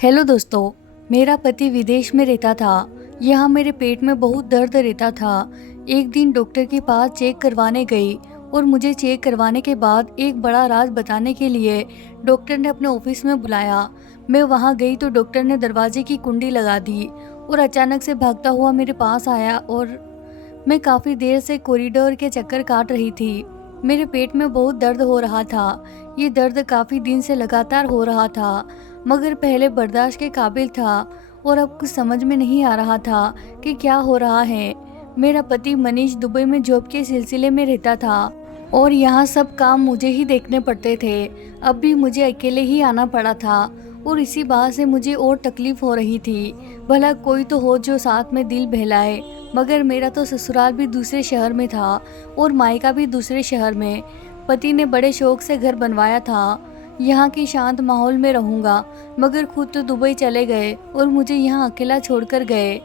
Hello दोस्तों। मेरा पति विदेश में रहता था। यहाँ मेरे पेट में बहुत दर्द रहता था। एक दिन डॉक्टर के पास चेक करवाने गई और मुझे चेक करवाने के बाद एक बड़ा राज बताने के लिए डॉक्टर ने अपने ऑफिस में बुलाया। मैं वहाँ गई तो डॉक्टर ने दरवाजे की कुंडी लगा दी और अचानक से भागता हुआ मेरे पास आया और मैं काफ़ी देर से कॉरिडोर के चक्कर काट रही थी। मेरे पेट में बहुत दर्द हो रहा था। ये दर्द काफ़ी दिन से लगातार हो रहा था, मगर पहले बर्दाश्त के काबिल था और अब कुछ समझ में नहीं आ रहा था कि क्या हो रहा है। मेरा पति मनीष दुबई में जॉब के सिलसिले में रहता था और यहाँ सब काम मुझे ही देखने पड़ते थे। अब भी मुझे अकेले ही आना पड़ा था और इसी बात से मुझे और तकलीफ हो रही थी। भला कोई तो हो जो साथ में दिल बहलाए, मगर मेरा तो ससुराल भी दूसरे शहर में था और मायका भी दूसरे शहर में। पति ने बड़े शौक से घर बनवाया था। यहाँ की शांत माहौल में रहूँगा, मगर खुद तो दुबई चले गए और मुझे यहाँ अकेला छोड़कर गए।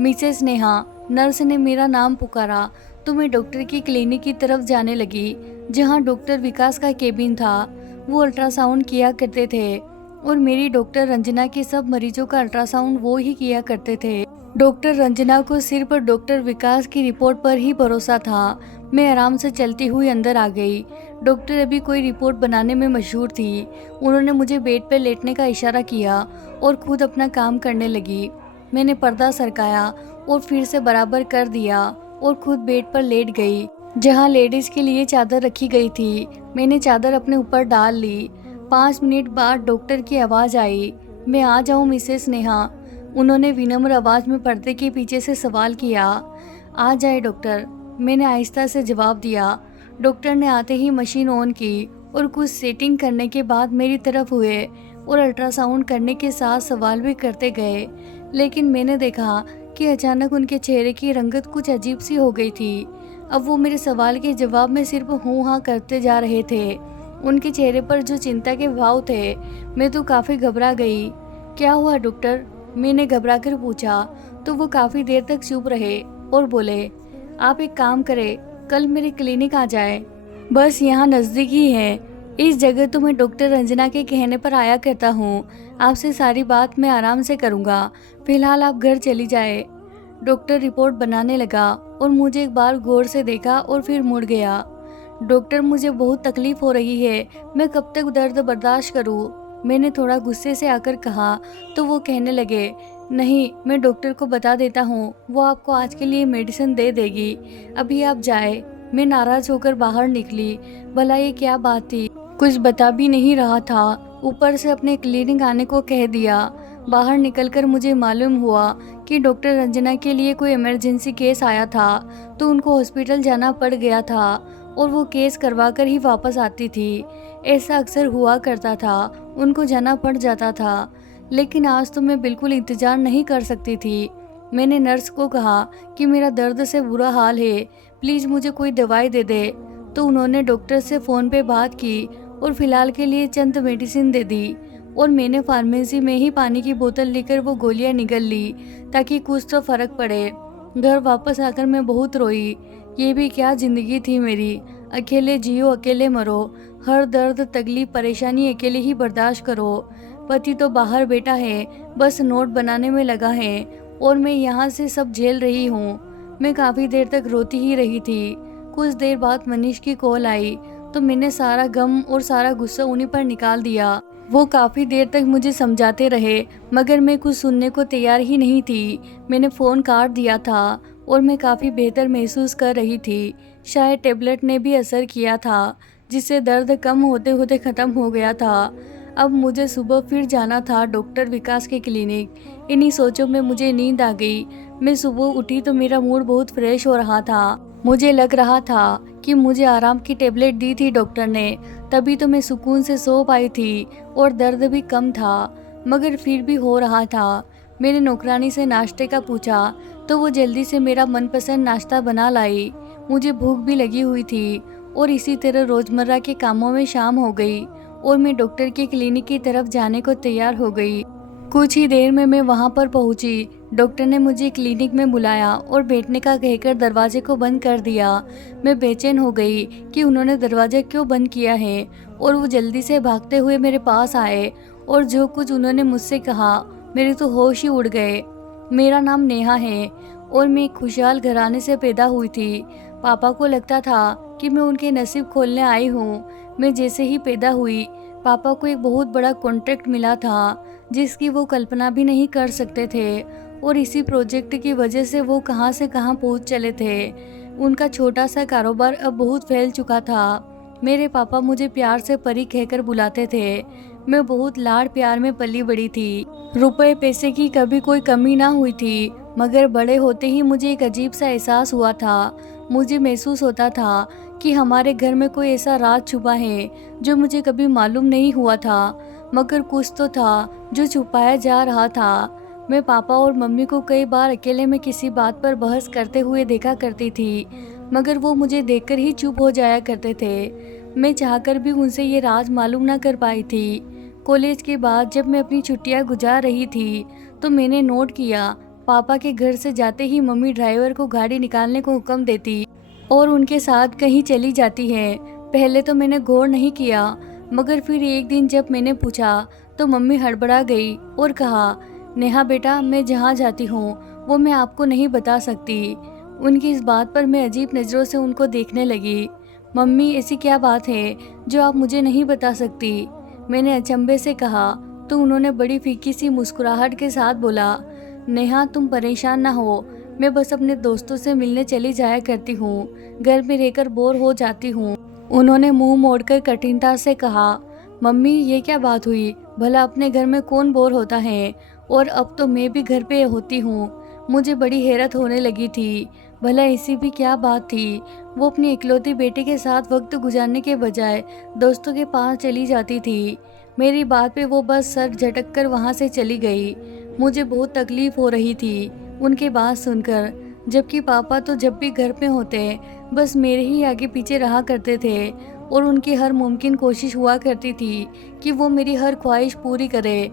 मिसेस नेहा, नर्स ने मेरा नाम पुकारा तो मैं डॉक्टर की क्लिनिक की तरफ जाने लगी, जहाँ डॉक्टर विकास का केबिन था। वो अल्ट्रासाउंड किया करते थे और मेरी डॉक्टर रंजना के सब मरीजों का अल्ट्रासाउंड वो ही किया करते थे। डॉक्टर रंजना को सिर्फ डॉक्टर विकास की रिपोर्ट पर ही भरोसा था। मैं आराम से चलती हुई अंदर आ गई। डॉक्टर अभी कोई रिपोर्ट बनाने में मशहूर थी। उन्होंने मुझे बेड पर लेटने का इशारा किया और खुद अपना काम करने लगी। मैंने पर्दा सरकाया और फिर से बराबर कर दिया और खुद बेड पर लेट गई, जहां लेडीज के लिए चादर रखी गई थी। मैंने चादर अपने ऊपर डाल ली। 5 मिनट बाद डॉक्टर की आवाज़ आई, मैं आ जाऊं मिसेस नेहा? उन्होंने विनम्र आवाज़ में पर्दे के पीछे से सवाल किया। आ जाए डॉक्टर, मैंने आहिस्ता से जवाब दिया। डॉक्टर ने आते ही मशीन ऑन की और कुछ सेटिंग करने के बाद मेरी तरफ हुए और अल्ट्रासाउंड करने के साथ सवाल भी करते गए। लेकिन मैंने देखा कि अचानक उनके चेहरे की रंगत कुछ अजीब सी हो गई थी। अब वो मेरे सवाल के जवाब में सिर्फ हूँ हाँ करते जा रहे थे। उनके चेहरे पर जो चिंता के भाव थे, मैं तो काफ़ी घबरा गई। क्या हुआ डॉक्टर? मैंने घबराकर पूछा तो वो काफ़ी देर तक चुप रहे और बोले, आप एक काम करें, कल मेरे क्लिनिक आ जाए, बस यहाँ नज़दीक ही है। इस जगह तो मैं डॉक्टर रंजना के कहने पर आया करता हूँ। आपसे सारी बात मैं आराम से करूँगा। फिलहाल आप घर चली जाए। डॉक्टर रिपोर्ट बनाने लगा और मुझे एक बार गौर से देखा और फिर मुड़ गया। डॉक्टर, मुझे बहुत तकलीफ हो रही है, मैं कब तक दर्द बर्दाश्त करूँ? मैंने थोड़ा गुस्से से आकर कहा तो वो कहने लगे, नहीं, मैं डॉक्टर को बता देता हूँ, वो आपको आज के लिए मेडिसिन दे देगी, अभी आप जाए। मैं नाराज होकर बाहर निकली। भला ये क्या बात थी? कुछ बता भी नहीं रहा था, ऊपर से अपने क्लिनिक आने को कह दिया। बाहर निकलकर मुझे मालूम हुआ कि डॉक्टर रंजना के लिए कोई इमरजेंसी केस आया था, तो उनको हॉस्पिटल जाना पड़ गया था और वो केस करवा कर ही वापस आती थी। ऐसा अक्सर हुआ करता था, उनको जाना पड़ जाता था। लेकिन आज तो मैं बिल्कुल इंतज़ार नहीं कर सकती थी। मैंने नर्स को कहा कि मेरा दर्द से बुरा हाल है, प्लीज़ मुझे कोई दवाई दे दे। तो उन्होंने डॉक्टर से फ़ोन पे बात की और फ़िलहाल के लिए चंद मेडिसिन दे दी और मैंने फार्मेसी में ही पानी की बोतल लेकर वो गोलियां निगल ली ताकि कुछ तो फ़र्क पड़े। घर वापस आकर मैं बहुत रोई। ये भी क्या ज़िंदगी थी मेरी, अकेले जियो अकेले मरो, हर दर्द तकलीफ परेशानी अकेले ही बर्दाश्त करो। पति तो बाहर बैठा है, बस नोट बनाने में लगा है और मैं यहाँ से सब झेल रही हूँ। मैं काफ़ी देर तक रोती ही रही थी। कुछ देर बाद मनीष की कॉल आई तो मैंने सारा गम और सारा गुस्सा उन्हीं पर निकाल दिया। वो काफ़ी देर तक मुझे समझाते रहे, मगर मैं कुछ सुनने को तैयार ही नहीं थी। मैंने फ़ोन काट दिया था और मैं काफ़ी बेहतर महसूस कर रही थी। शायद टेबलेट ने भी असर किया था, जिससे दर्द कम होते होते ख़त्म हो गया था। अब मुझे सुबह फिर जाना था डॉक्टर विकास के क्लिनिक। इन्हीं सोचों में मुझे नींद आ गई। मैं सुबह उठी तो मेरा मूड बहुत फ्रेश हो रहा था। मुझे लग रहा था कि मुझे आराम की टेबलेट दी थी डॉक्टर ने, तभी तो मैं सुकून से सो पाई थी और दर्द भी कम था, मगर फिर भी हो रहा था। मैंने नौकरानी से नाश्ते का पूछा तो वो जल्दी से मेरा मनपसंद नाश्ता बना लाई। मुझे भूख भी लगी हुई थी और इसी तरह रोज़मर्रा के कामों में शाम हो गई और मैं डॉक्टर के क्लिनिक की तरफ जाने को तैयार हो गई। कुछ ही देर में मैं वहां पर पहुंची। डॉक्टर ने मुझे क्लिनिक में बुलाया और बैठने का कहकर दरवाजे को बंद कर दिया। मैं बेचैन हो गई कि उन्होंने दरवाजा क्यों बंद किया है और वो जल्दी से भागते हुए मेरे पास आए और जो कुछ उन्होंने मुझसे कहा मेरे तो होश ही उड़ गए। मेरा नाम नेहा है और मैं एक खुशहाल घराने से पैदा हुई थी। पापा को लगता था कि मैं उनके नसीब खोलने आई हूँ। मैं जैसे ही पैदा हुई पापा को एक बहुत बड़ा कॉन्ट्रैक्ट मिला था जिसकी वो कल्पना भी नहीं कर सकते थे, और इसी प्रोजेक्ट की वजह से वो कहाँ से कहाँ पहुँच चले थे। उनका छोटा सा कारोबार अब बहुत फैल चुका था। मेरे पापा मुझे प्यार से परी कहकर बुलाते थे। मैं बहुत लाड़ प्यार में पली बड़ी थी। रुपए पैसे की कभी कोई कमी ना हुई थी, मगर बड़े होते ही मुझे एक अजीब सा एहसास हुआ था। मुझे महसूस होता था कि हमारे घर में कोई ऐसा राज छुपा है जो मुझे कभी मालूम नहीं हुआ था, मगर कुछ तो था जो छुपाया जा रहा था। मैं पापा और मम्मी को कई बार अकेले में किसी बात पर बहस करते हुए देखा करती थी, मगर वो मुझे देखकर ही चुप हो जाया करते थे। मैं चाहकर भी उनसे ये राज मालूम ना कर पाई थी। कॉलेज के बाद जब मैं अपनी छुट्टियां गुजार रही थी तो मैंने नोट किया, पापा के घर से जाते ही मम्मी ड्राइवर को गाड़ी निकालने को हुक्म देती और उनके साथ कहीं चली जाती है। पहले तो मैंने गौर नहीं किया, मगर फिर एक दिन जब मैंने पूछा तो मम्मी हड़बड़ा गई और कहा, नेहा बेटा, मैं जहाँ जाती हूँ वो मैं आपको नहीं बता सकती। उनकी इस बात पर मैं अजीब नज़रों से उनको देखने लगी। मम्मी, ऐसी क्या बात है जो आप मुझे नहीं बता सकती? मैंने अचंभे से कहा तो उन्होंने बड़ी फीकी सी मुस्कुराहट के साथ बोला, नेहा तुम परेशान ना हो, मैं बस अपने दोस्तों से मिलने चली जाया करती हूँ, घर में रहकर बोर हो जाती हूँ। उन्होंने मुंह मोड़कर कठिनता से कहा, मम्मी ये क्या बात हुई? भला अपने घर में कौन बोर होता है? और अब तो मैं भी घर पे होती हूँ। मुझे बड़ी हैरत होने लगी थी। भला ऐसी भी क्या बात थी? वो अपनी इकलौती बेटी के साथ वक्त गुजारने के बजाय दोस्तों के पास चली जाती थी। मेरी बात पे वो बस सर झटक कर वहाँ से चली गई। मुझे बहुत तकलीफ हो रही थी उनकी बात सुनकर, जबकि पापा तो जब भी घर पे होते बस मेरे ही आगे पीछे रहा करते थे और उनकी हर मुमकिन कोशिश हुआ करती थी कि वो मेरी हर ख्वाहिश पूरी करे।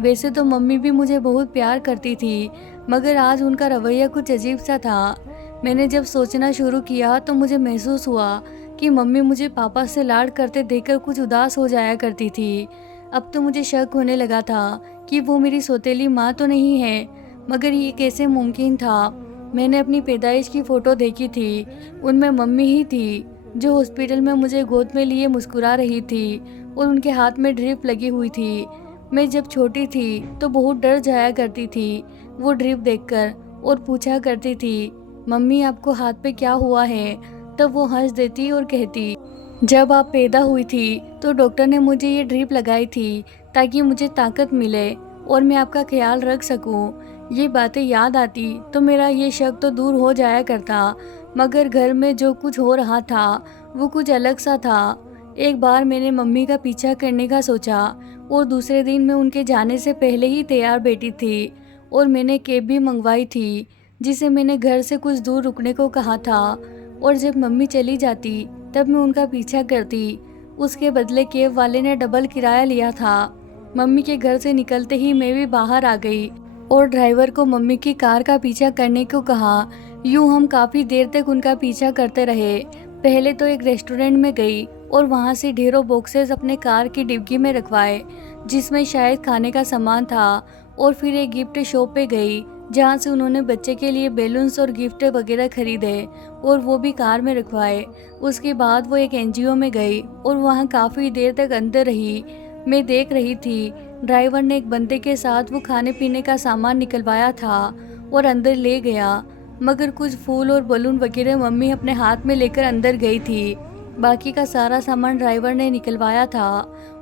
वैसे तो मम्मी भी मुझे बहुत प्यार करती थी, मगर आज उनका रवैया कुछ अजीब सा था। मैंने जब सोचना शुरू किया तो मुझे महसूस हुआ कि मम्मी मुझे पापा से लाड करते देखकर कुछ उदास हो जाया करती थी। अब तो मुझे शक होने लगा था कि वो मेरी सौतेली माँ तो नहीं है, मगर ये कैसे मुमकिन था? मैंने अपनी पैदाइश की फ़ोटो देखी थी, उनमें मम्मी ही थी जो हॉस्पिटल में मुझे गोद में लिए मुस्कुरा रही थी और उनके हाथ में ड्रिप लगी हुई थी। मैं जब छोटी थी तो बहुत डर जाया करती थी वो ड्रिप देखकर और पूछा करती थी, मम्मी आपको हाथ पे क्या हुआ है? तब वो हंस देती और कहती, जब आप पैदा हुई थी तो डॉक्टर ने मुझे ये ड्रिप लगाई थी ताकि मुझे ताकत मिले और मैं आपका ख्याल रख सकूं। ये बातें याद आती तो मेरा ये शक तो दूर हो जाया करता, मगर घर में जो कुछ हो रहा था वो कुछ अलग सा था। एक बार मैंने मम्मी का पीछा करने का सोचा और दूसरे दिन मैं उनके जाने से पहले ही तैयार बैठी थी और मैंने कैब भी मंगवाई थी जिसे मैंने घर से कुछ दूर रुकने को कहा था, और जब मम्मी चली जाती तब मैं उनका पीछा करती। उसके बदले कैब वाले ने डबल किराया लिया था। मम्मी के घर से निकलते ही मैं भी बाहर आ गई और ड्राइवर को मम्मी की कार का पीछा करने को कहा। यूं हम काफ़ी देर तक उनका पीछा करते रहे। पहले तो एक रेस्टोरेंट में गई और वहां से ढेरों बॉक्सेस अपने कार की डिग्गी में रखवाए जिसमें शायद खाने का सामान था, और फिर एक गिफ्ट शॉप पे गई जहाँ से उन्होंने बच्चे के लिए बैलून्स और गिफ्ट वगैरह खरीदे और वो भी कार में रखवाए। उसके बाद वो एक एनजीओ में गई और वहाँ काफ़ी देर तक अंदर रही। मैं देख रही थी ड्राइवर ने एक बंदे के साथ वो खाने पीने का सामान निकलवाया था और अंदर ले गया, मगर कुछ फूल और बलून वगैरह मम्मी अपने हाथ में लेकर अंदर गई थी। बाकी का सारा सामान ड्राइवर ने निकलवाया था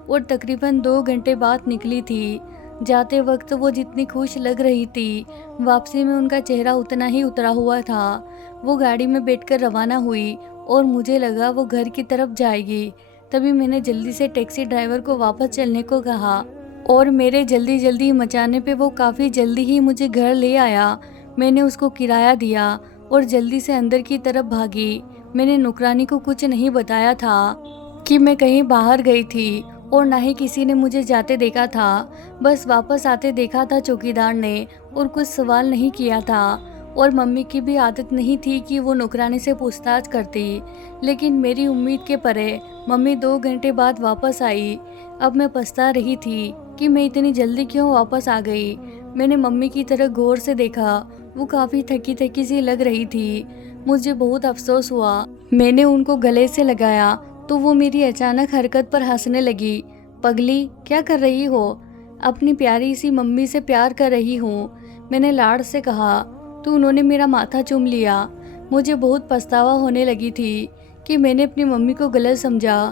और तकरीबन 2 घंटे बाद निकली थी। जाते वक्त वो जितनी खुश लग रही थी, वापसी में उनका चेहरा उतना ही उतरा हुआ था। वो गाड़ी में बैठकर रवाना हुई और मुझे लगा वो घर की तरफ जाएगी। तभी मैंने जल्दी से टैक्सी ड्राइवर को वापस चलने को कहा और मेरे जल्दी जल्दी मचाने पे वो काफ़ी जल्दी ही मुझे घर ले आया। मैंने उसको किराया दिया और जल्दी से अंदर की तरफ भागी। मैंने नुकरानी को कुछ नहीं बताया था कि मैं कहीं बाहर गई थी और ना ही किसी ने मुझे जाते देखा था। बस वापस आते देखा था चौकीदार ने और कुछ सवाल नहीं किया था। और मम्मी की भी आदत नहीं थी कि वो नौकरानी से पूछताछ करती, लेकिन मेरी उम्मीद के परे मम्मी 2 घंटे बाद वापस आई। अब मैं पछता रही थी कि मैं इतनी जल्दी क्यों वापस आ गई। मैंने मम्मी की तरफ गौर से देखा, वो काफ़ी थकी थकी सी लग रही थी। मुझे बहुत अफसोस हुआ। मैंने उनको गले से लगाया तो वो मेरी अचानक हरकत पर हंसने लगी। पगली, क्या कर रही हो? अपनी प्यारी सी मम्मी से प्यार कर रही हूँ, मैंने लाड़ से कहा। तो उन्होंने मेरा माथा चूम लिया। मुझे बहुत पछतावा होने लगी थी कि मैंने अपनी मम्मी को गलत समझा।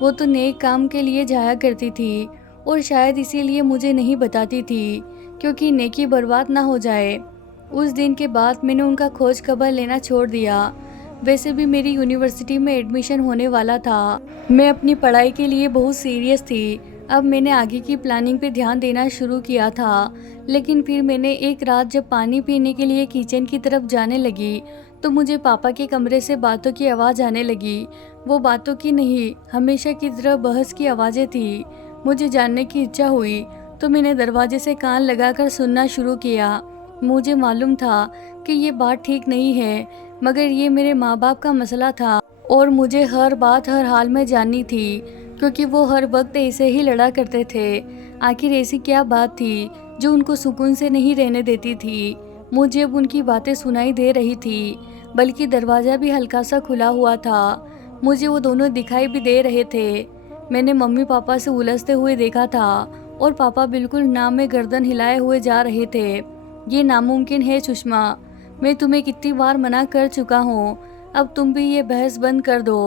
वो तो नेक काम के लिए जाया करती थी और शायद इसीलिए मुझे नहीं बताती थी, क्योंकि नेकी बर्बाद ना हो जाए। उस दिन के बाद मैंने उनका खोज खबर लेना छोड़ दिया। वैसे भी मेरी यूनिवर्सिटी में एडमिशन होने वाला था। मैं अपनी पढ़ाई के लिए बहुत सीरियस थी। अब मैंने आगे की प्लानिंग पे ध्यान देना शुरू किया था। लेकिन फिर मैंने एक रात जब पानी पीने के लिए किचन की तरफ जाने लगी तो मुझे पापा के कमरे से बातों की आवाज़ आने लगी। वो बातों की नहीं, हमेशा की तरह बहस की आवाज़ें थी। मुझे जानने की इच्छा हुई तो मैंने दरवाजे से कान लगाकर सुनना शुरू किया। मुझे मालूम था कि ये बात ठीक नहीं है, मगर ये मेरे माँ बाप का मसला था और मुझे हर बात हर हाल में जाननी थी, क्योंकि वो हर वक्त ऐसे ही लड़ा करते थे। आखिर ऐसी क्या बात थी जो उनको सुकून से नहीं रहने देती थी? मुझे अब उनकी बातें सुनाई दे रही थी, बल्कि दरवाज़ा भी हल्का सा खुला हुआ था। मुझे वो दोनों दिखाई भी दे रहे थे। मैंने मम्मी पापा से उलझते हुए देखा था और पापा बिल्कुल नाम में गर्दन हिलाए हुए जा रहे थे। ये नामुमकिन है सुषमा, मैं तुम्हें कितनी बार मना कर चुका हूँ, अब तुम भी ये बहस बंद कर दो।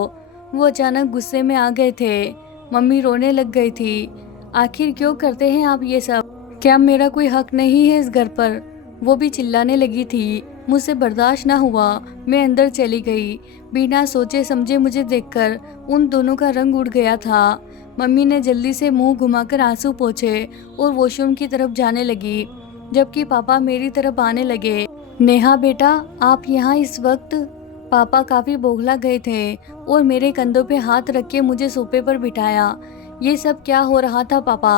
वो अचानक गुस्से में आ गए थे। मम्मी रोने लग गई थी। आखिर क्यों करते हैं आप ये सब? क्या मेरा कोई हक नहीं है इस घर पर? वो भी चिल्लाने लगी थी। मुझसे बर्दाश्त ना हुआ, मैं अंदर चली गई। बिना सोचे समझे मुझे देखकर उन दोनों का रंग उड़ गया था। मम्मी ने जल्दी से मुंह घुमाकर आंसू पोंछे और वॉशरूम की तरफ जाने लगी, जबकि पापा मेरी तरफ आने लगे। नेहा बेटा, आप यहाँ इस वक्त? पापा काफ़ी बौखला गए थे और मेरे कंधों पे हाथ रख के मुझे सोफे पर बिठाया। ये सब क्या हो रहा था पापा?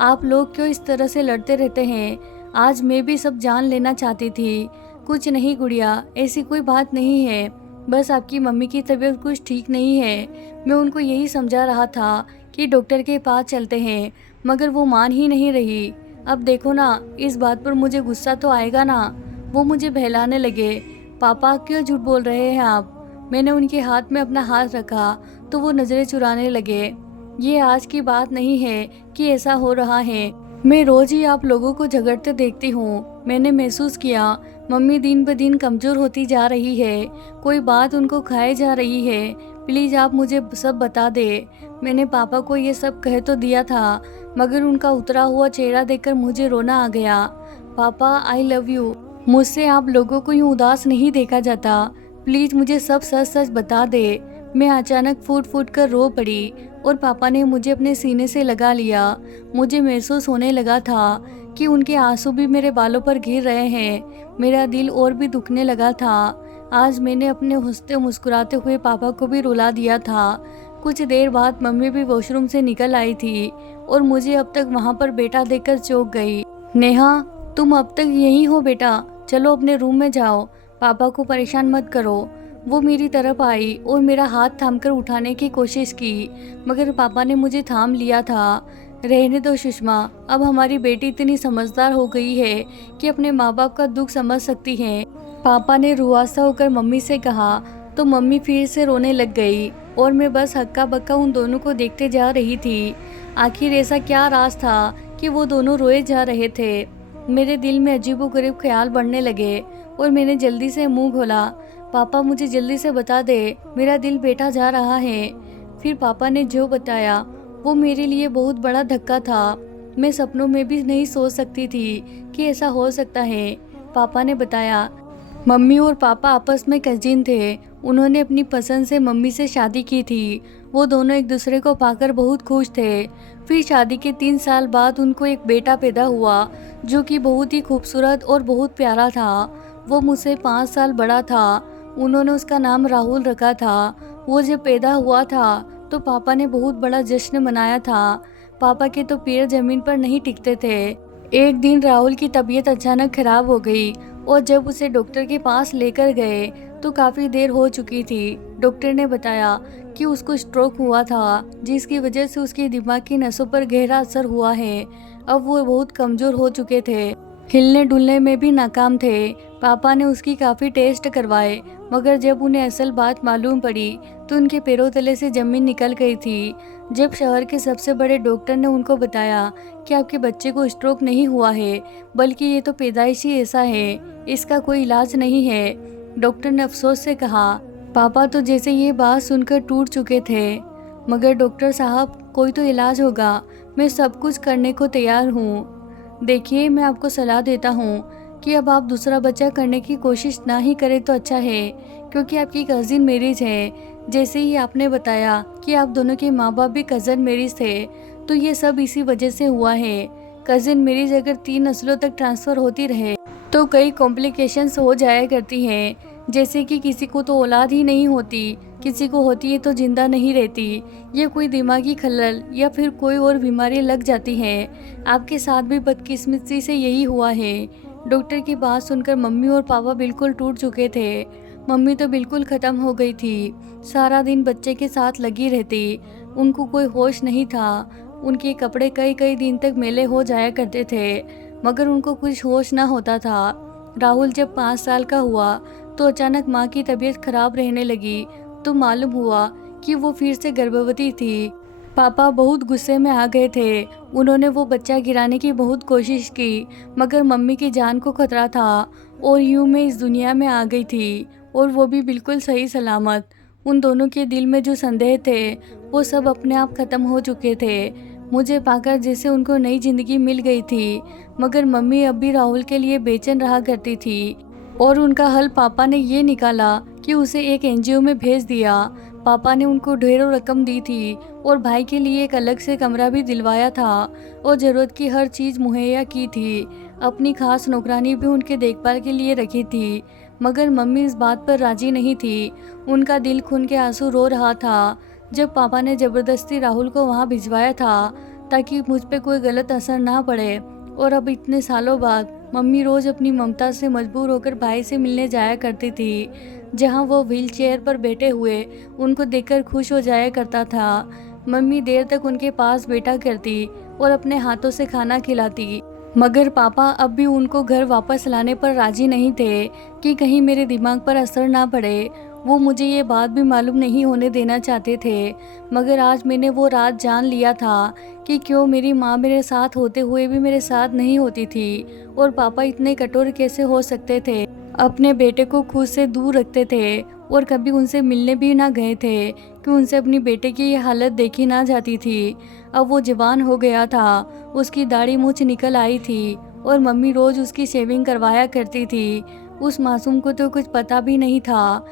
आप लोग क्यों इस तरह से लड़ते रहते हैं? आज मैं भी सब जान लेना चाहती थी। कुछ नहीं गुड़िया, ऐसी कोई बात नहीं है, बस आपकी मम्मी की तबीयत कुछ ठीक नहीं है। मैं उनको यही समझा रहा था कि डॉक्टर के पास चलते हैं, मगर वो मान ही नहीं रही। अब देखो ना, इस बात पर मुझे गुस्सा तो आएगा ना? वो मुझे बहलाने लगे। पापा, क्यों झूठ बोल रहे हैं आप? मैंने उनके हाथ में अपना हाथ रखा तो वो नज़रें चुराने लगे। ये आज की बात नहीं है कि ऐसा हो रहा है। मैं रोज ही आप लोगों को झगड़ते देखती हूँ। मैंने महसूस किया मम्मी दिन ब दिन कमज़ोर होती जा रही है, कोई बात उनको खाए जा रही है। प्लीज़ आप मुझे सब बता दे। मैंने पापा को ये सब कह तो दिया था, मगर उनका उतरा हुआ चेहरा देखकर मुझे रोना आ गया। पापा, आई लव यू। मुझसे आप लोगों को यूँ उदास नहीं देखा जाता। प्लीज़ मुझे सब सच सच बता दे। मैं अचानक फूट फूट कर रो पड़ी और पापा ने मुझे अपने सीने से लगा लिया। मुझे महसूस होने लगा था कि उनके आंसू भी मेरे बालों पर गिर रहे हैं। मेरा दिल और भी दुखने लगा था। आज मैंने अपने हंसते मुस्कुराते हुए पापा को भी रुला दिया था। कुछ देर बाद मम्मी भी वॉशरूम से निकल आई थी और मुझे अब तक वहाँ पर बैठा देखकर चौंक गई। नेहा, तुम अब तक यहीं हो बेटा? चलो अपने रूम में जाओ, पापा को परेशान मत करो। वो मेरी तरफ आई और मेरा हाथ थामकर उठाने की कोशिश की, मगर पापा ने मुझे थाम लिया था। रहने दो सुषमा, अब हमारी बेटी इतनी समझदार हो गई है कि अपने माँ बाप का दुख समझ सकती है। पापा ने रुआसा होकर मम्मी से कहा तो मम्मी फिर से रोने लग गई और मैं बस हक्का बक्का उन दोनों को देखते जा रही थी। आखिर ऐसा क्या राज था कि वो दोनों रोए जा रहे थे? मेरे दिल में अजीबोगरीब ख्याल बढ़ने लगे और मैंने जल्दी से मुंह खोला। पापा, मुझे जल्दी से बता दे, मेरा दिल बैठा जा रहा है। फिर पापा ने जो बताया वो मेरे लिए बहुत बड़ा धक्का था। मैं सपनों में भी नहीं सोच सकती थी कि ऐसा हो सकता है। पापा ने बताया, मम्मी और पापा आपस में कजिन थे। उन्होंने अपनी पसंद से मम्मी से शादी की थी। वो दोनों एक दूसरे को पाकर बहुत खुश थे। फिर शादी के 3 साल बाद उनको एक बेटा पैदा हुआ, जो कि बहुत ही खूबसूरत और बहुत प्यारा था। वो मुझसे 5 साल बड़ा था। उन्होंने उसका नाम राहुल रखा था। वो जब पैदा हुआ था तो पापा ने बहुत बड़ा जश्न मनाया था। पापा के तो पैर जमीन पर नहीं टिकते थे। एक दिन राहुल की तबीयत अचानक खराब हो गई और जब उसे डॉक्टर के पास लेकर गए तो काफ़ी देर हो चुकी थी। डॉक्टर ने बताया कि उसको स्ट्रोक हुआ था, जिसकी वजह से उसके दिमाग की नसों पर गहरा असर हुआ है। अब वो बहुत कमज़ोर हो चुके थे, हिलने डुलने में भी नाकाम थे। पापा ने उसकी काफ़ी टेस्ट करवाए, मगर जब उन्हें असल बात मालूम पड़ी तो उनके पैरों तले से ज़मीन निकल गई थी। जब शहर के सबसे बड़े डॉक्टर ने उनको बताया कि आपके बच्चे को स्ट्रोक नहीं हुआ है, बल्कि ये तो पैदाइशी ऐसा है, इसका कोई इलाज नहीं है, डॉक्टर ने अफसोस से कहा। पापा तो जैसे ये बात सुनकर टूट चुके थे। मगर डॉक्टर साहब, कोई तो इलाज होगा, मैं सब कुछ करने को तैयार हूँ। देखिए, मैं आपको सलाह देता हूँ कि अब आप दूसरा बच्चा करने की कोशिश ना ही करें तो अच्छा है, क्योंकि आपकी कज़िन मैरिज है। जैसे ही आपने बताया कि आप दोनों के माँ बाप भी कज़न मैरिज थे, तो ये सब इसी वजह से हुआ है। कज़न मैरिज अगर 3 नस्लों तक ट्रांसफ़र होती रहे तो कई कॉम्प्लिकेशंस हो जाया करती हैं, जैसे कि किसी को तो औलाद ही नहीं होती, किसी को होती है तो जिंदा नहीं रहती, या कोई दिमागी खलल या फिर कोई और बीमारी लग जाती है। आपके साथ भी बदकिस्मती से यही हुआ है। डॉक्टर की बात सुनकर मम्मी और पापा बिल्कुल टूट चुके थे। मम्मी तो बिल्कुल ख़त्म हो गई थी, सारा दिन बच्चे के साथ लगी रहती, उनको कोई होश नहीं था। उनके कपड़े कई कई दिन तक मैले हो जाया करते थे, मगर उनको कुछ होश ना होता था। राहुल जब 5 साल का हुआ तो अचानक माँ की तबीयत खराब रहने लगी, तो मालूम हुआ कि वो फिर से गर्भवती थी। पापा बहुत गुस्से में आ गए थे। उन्होंने वो बच्चा गिराने की बहुत कोशिश की, मगर मम्मी की जान को खतरा था और यूं मैं इस दुनिया में आ गई थी, और वो भी बिल्कुल सही सलामत। उन दोनों के दिल में जो संदेह थे वो सब अपने आप ख़त्म हो चुके थे। मुझे पाकर जैसे उनको नई ज़िंदगी मिल गई थी। मगर मम्मी अब भी राहुल के लिए बेचैन रहा करती थी, और उनका हल पापा ने ये निकाला कि उसे एक एनजीओ में भेज दिया। पापा ने उनको ढेरों रकम दी थी और भाई के लिए एक अलग से कमरा भी दिलवाया था और ज़रूरत की हर चीज़ मुहैया की थी। अपनी खास नौकरानी भी उनके देखभाल के लिए रखी थी। मगर मम्मी इस बात पर राजी नहीं थी। उनका दिल खून के आंसू रो रहा था जब पापा ने ज़बरदस्ती राहुल को वहाँ भिजवाया था ताकि मुझ पे कोई गलत असर ना पड़े। और अब इतने सालों बाद मम्मी रोज़ अपनी ममता से मजबूर होकर भाई से मिलने जाया करती थी, जहां वो व्हील चेयर पर बैठे हुए उनको देखकर खुश हो जाया करता था। मम्मी देर तक उनके पास बैठा करती और अपने हाथों से खाना खिलाती। मगर पापा अब भी उनको घर वापस लाने पर राजी नहीं थे कि कहीं मेरे दिमाग पर असर ना पड़े। वो मुझे ये बात भी मालूम नहीं होने देना चाहते थे। मगर आज मैंने वो रात जान लिया था कि क्यों मेरी माँ मेरे साथ होते हुए भी मेरे साथ नहीं होती थी, और पापा इतने कठोर कैसे हो सकते थे। अपने बेटे को खुद से दूर रखते थे और कभी उनसे मिलने भी ना गए थे कि उनसे अपनी बेटे की ये हालत देखी ना जाती थी। अब वो जवान हो गया था, उसकी दाढ़ी मूंछ निकल आई थी और मम्मी रोज़ उसकी शेविंग करवाया करती थी। उस मासूम को तो कुछ पता भी नहीं था।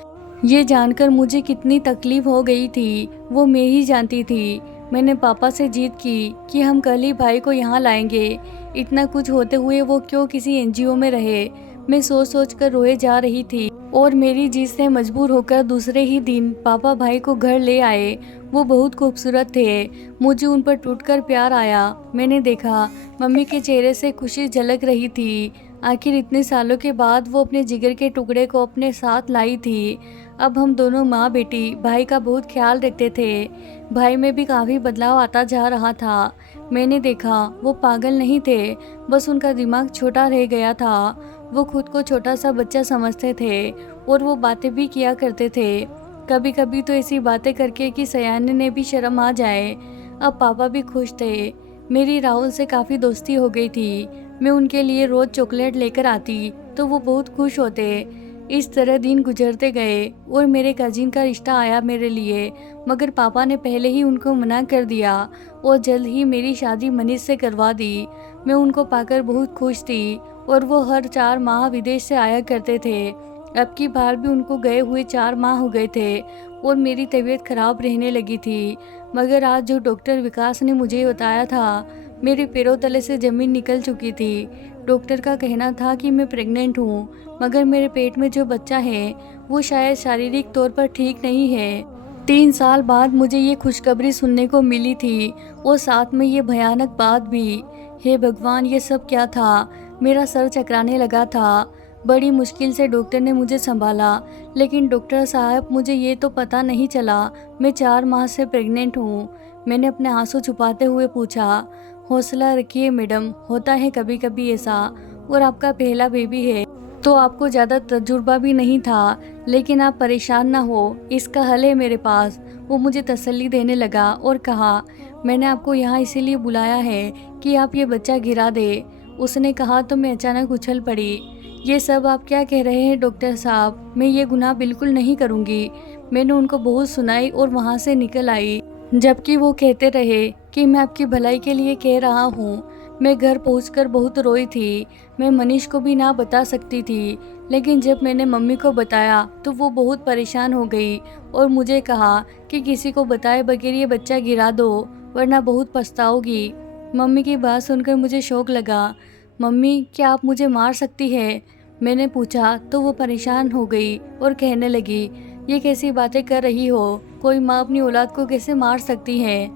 ये जानकर मुझे कितनी तकलीफ हो गई थी वो मैं ही जानती थी। मैंने पापा से जिद की कि हम कल ही भाई को यहाँ लाएंगे। इतना कुछ होते हुए वो क्यों किसी एनजीओ में रहे। मैं सोच सोच कर रोए जा रही थी और मेरी जिद से मजबूर होकर दूसरे ही दिन पापा भाई को घर ले आए। वो बहुत खूबसूरत थे। मुझे उन पर टूटकर प्यार आया। मैंने देखा मम्मी के चेहरे से खुशी झलक रही थी। आखिर इतने सालों के बाद वो अपने जिगर के टुकड़े को अपने साथ लाई थी। अब हम दोनों माँ बेटी भाई का बहुत ख्याल रखते थे। भाई में भी काफ़ी बदलाव आता जा रहा था। मैंने देखा वो पागल नहीं थे, बस उनका दिमाग छोटा रह गया था। वो खुद को छोटा सा बच्चा समझते थे और वो बातें भी किया करते थे, कभी कभी तो ऐसी बातें करके कि सयाने ने भी शर्म आ जाए। अब पापा भी खुश थे। मेरी राहुल से काफ़ी दोस्ती हो गई थी। मैं उनके लिए रोज़ चॉकलेट लेकर आती तो वो बहुत खुश होते। इस तरह दिन गुजरते गए और मेरे कजिन का रिश्ता आया मेरे लिए, मगर पापा ने पहले ही उनको मना कर दिया और जल्द ही मेरी शादी मनीष से करवा दी। मैं उनको पाकर बहुत खुश थी और वो हर 4 माह विदेश से आया करते थे। अब की बार भी उनको गए हुए 4 माह हो गए थे और मेरी तबीयत खराब रहने लगी थी। मगर आज जो डॉक्टर विकास ने मुझे बताया था, मेरे पैरों तले से ज़मीन निकल चुकी थी। डॉक्टर का कहना था कि मैं प्रेग्नेंट हूँ, मगर मेरे पेट में जो बच्चा है वो शायद शारीरिक तौर पर ठीक नहीं है। 3 साल बाद मुझे ये खुशखबरी सुनने को मिली थी और साथ में ये भयानक बात भी। हे भगवान, ये सब क्या था। मेरा सर चकराने लगा था। बड़ी मुश्किल से डॉक्टर ने मुझे संभाला, लेकिन डॉक्टर साहब, मुझे ये तो पता नहीं चला मैं 4 माह से प्रेग्नेंट हूँ। मैंने अपने आंसू छुपाते हुए पूछा। हौसला रखिए मैडम, होता है कभी कभी ऐसा। और आपका पहला बेबी है तो आपको ज़्यादा तजुर्बा भी नहीं था, लेकिन आप परेशान ना हो, इसका हल है मेरे पास। वो मुझे तसल्ली देने लगा और कहा, मैंने आपको यहाँ इसीलिए बुलाया है कि आप ये बच्चा गिरा दे। उसने कहा तो मैं अचानक उछल पड़ी। ये सब आप क्या कह रहे हैं डॉक्टर साहब, मैं ये गुनाह बिल्कुल नहीं करूँगी। मैंने उनको बहुत सुनाई और वहाँ से निकल आई, जबकि वो कहते रहे कि मैं आपकी भलाई के लिए कह रहा हूँ। मैं घर पहुंचकर बहुत रोई थी। मैं मनीष को भी ना बता सकती थी, लेकिन जब मैंने मम्मी को बताया तो वो बहुत परेशान हो गई और मुझे कहा कि किसी को बताए बगैर ये बच्चा गिरा दो, वरना बहुत पछताओगी। मम्मी की बात सुनकर मुझे शौक लगा। मम्मी, क्या आप मुझे मार सकती है? मैंने पूछा तो वो परेशान हो गई और कहने लगी, ये कैसी बातें कर रही हो? कोई माँ अपनी औलाद को कैसे मार सकती है?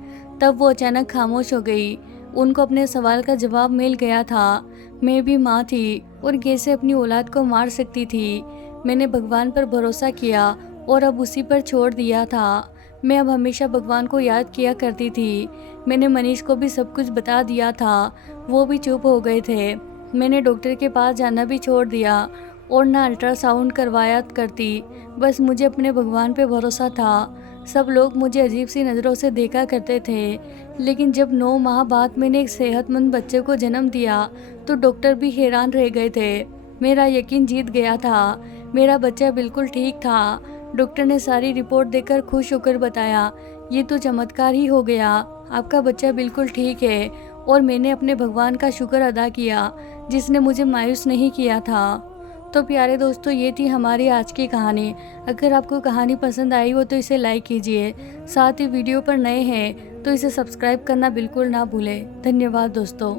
तब वो अचानक खामोश हो गई। उनको अपने सवाल का जवाब मिल गया था। मैं भी माँ थी और कैसे अपनी औलाद को मार सकती थी। मैंने भगवान पर भरोसा किया और अब उसी पर छोड़ दिया था। मैं अब हमेशा भगवान को याद किया करती थी। मैंने मनीष को भी सब कुछ बता दिया था, वो भी चुप हो गए थे। मैंने डॉक्टर के पास जाना भी छोड़ दिया और ना अल्ट्रासाउंड करवाया करती। बस मुझे अपने भगवान पे भरोसा था। सब लोग मुझे अजीब सी नज़रों से देखा करते थे, लेकिन जब 9 माह बाद मैंने एक सेहतमंद बच्चे को जन्म दिया तो डॉक्टर भी हैरान रह गए थे। मेरा यकीन जीत गया था, मेरा बच्चा बिल्कुल ठीक था। डॉक्टर ने सारी रिपोर्ट देखकर खुश होकर बताया, ये तो चमत्कार ही हो गया, आपका बच्चा बिल्कुल ठीक है। और मैंने अपने भगवान का शुक्र अदा किया जिसने मुझे मायूस नहीं किया था। तो प्यारे दोस्तों, ये थी हमारी आज की कहानी। अगर आपको कहानी पसंद आई हो तो इसे लाइक कीजिए। साथ ही वीडियो पर नए हैं तो इसे सब्सक्राइब करना बिल्कुल ना भूलें। धन्यवाद दोस्तों।